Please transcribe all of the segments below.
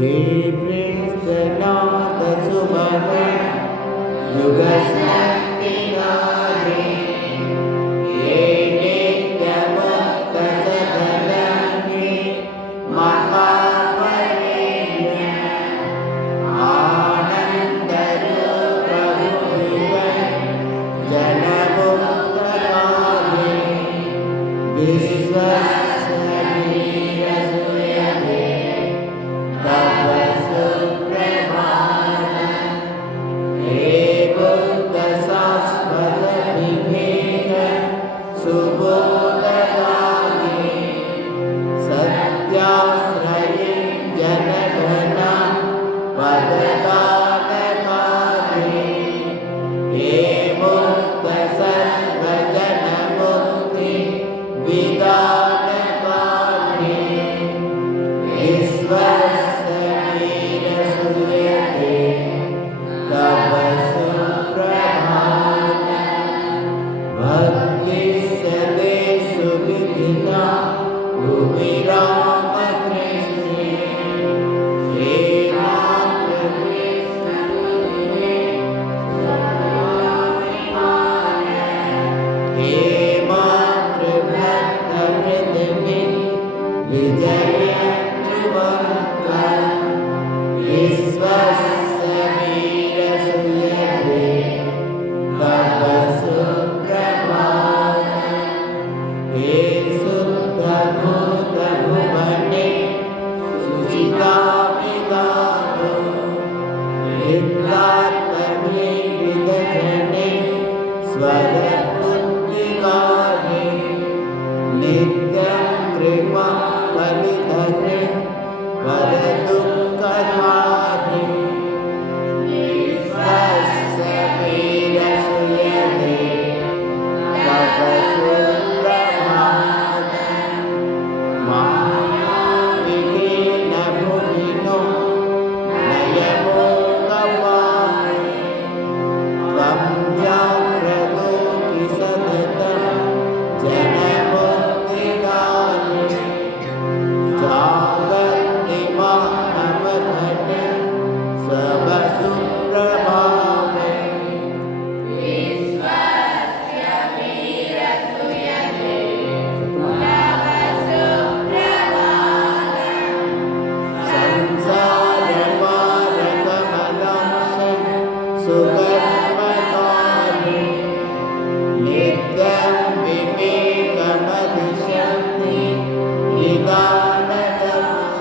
हे कृष्णनाथ सुभग युग शक्तिधारे हे नित्यमुक्त सदलंगे महावरेण्य आनंद रूप जनमुक्तकाले विश्वसनीय सुयते तव सुप्रभातम् हे बुद्ध शाश्वत विवेक सुबोधकाले सत्याश्रये जनगणा पददानकाले हे मुक्त सर्वजनमुक्ति विदानकाले विश्वसनीयसूयते तव सुप्रभातम् भक्तिसदेषु विदिता भुवि रामकृष्णे हे मातृकृष्णमुने हे मातृभक्तपृथिवी विजयध्रुवङ्करं विश्वसमीरसूयते तव सुप्रभातम् हे शुद्धभूतभुवने सुचितामिदानो नित्यात्मविविधजने स्वरबुद्धिकारे नित्यं कृपा कलिधरे वरदुःखहारे विश्वसमीरसूयते तव सुप्रभातम् मायाविहीन भुविनो नयमोगपाणे त्वं जाग्रतोऽपि सततं जनमुक्तिदाने जागर्तिमानवधने स्वसुप्रभावे संसारमार्गमदंश सुकर्मकाले नित्यं विवेकमधिशन्ति निदानदंश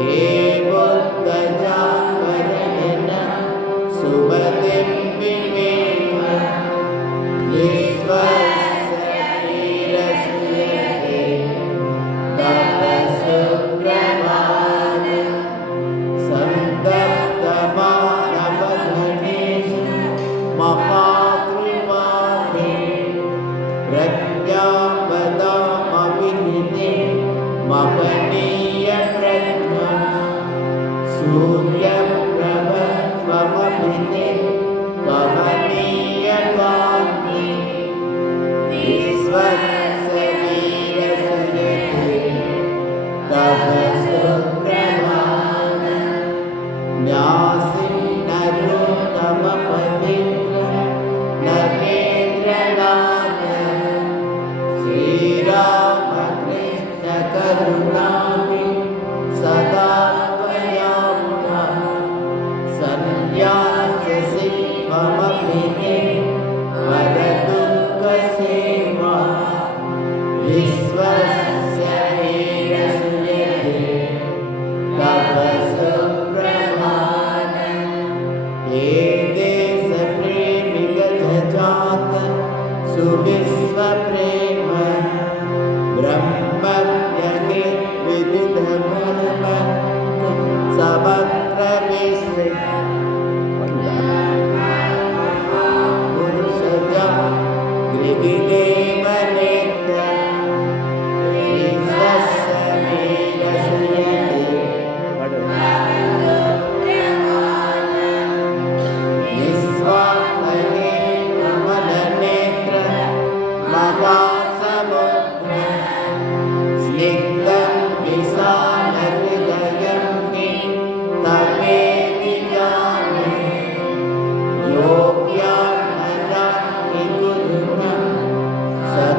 हे बुद्धजागरण सुमतिं विवेक विश्वसनीयसूयते तव सुप्रभातम् सन्तप्तमानवघनेषु महाकृपाते प्रज्ञापदामभिनिधे महनीयप्रज्ञा सूर्यप्रभत्वमभिते कमनीयकान्ति विश्वसनीयसूयते तव सुप्रभातम् न्यासिन्नरोत्तमपवित्र नरेन्द्रनाथ श्रीरामकृष्ण करुणा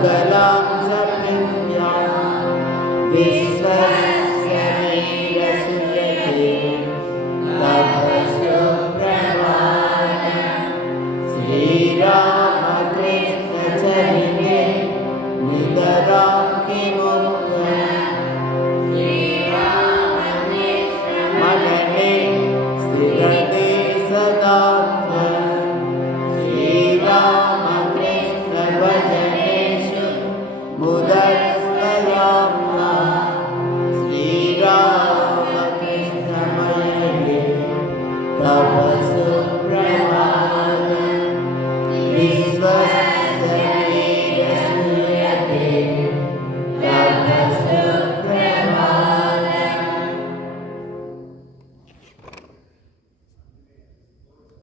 युगलां च प्रीत्यां विश्वस्य वीरसुजते तव सुप्रभातम् श्रीरामकृष्णचरिते नितरां किमुक्तम् मनने स्थिरते सदा त्वं श्रीरामकृष्णभजनेषु मुदा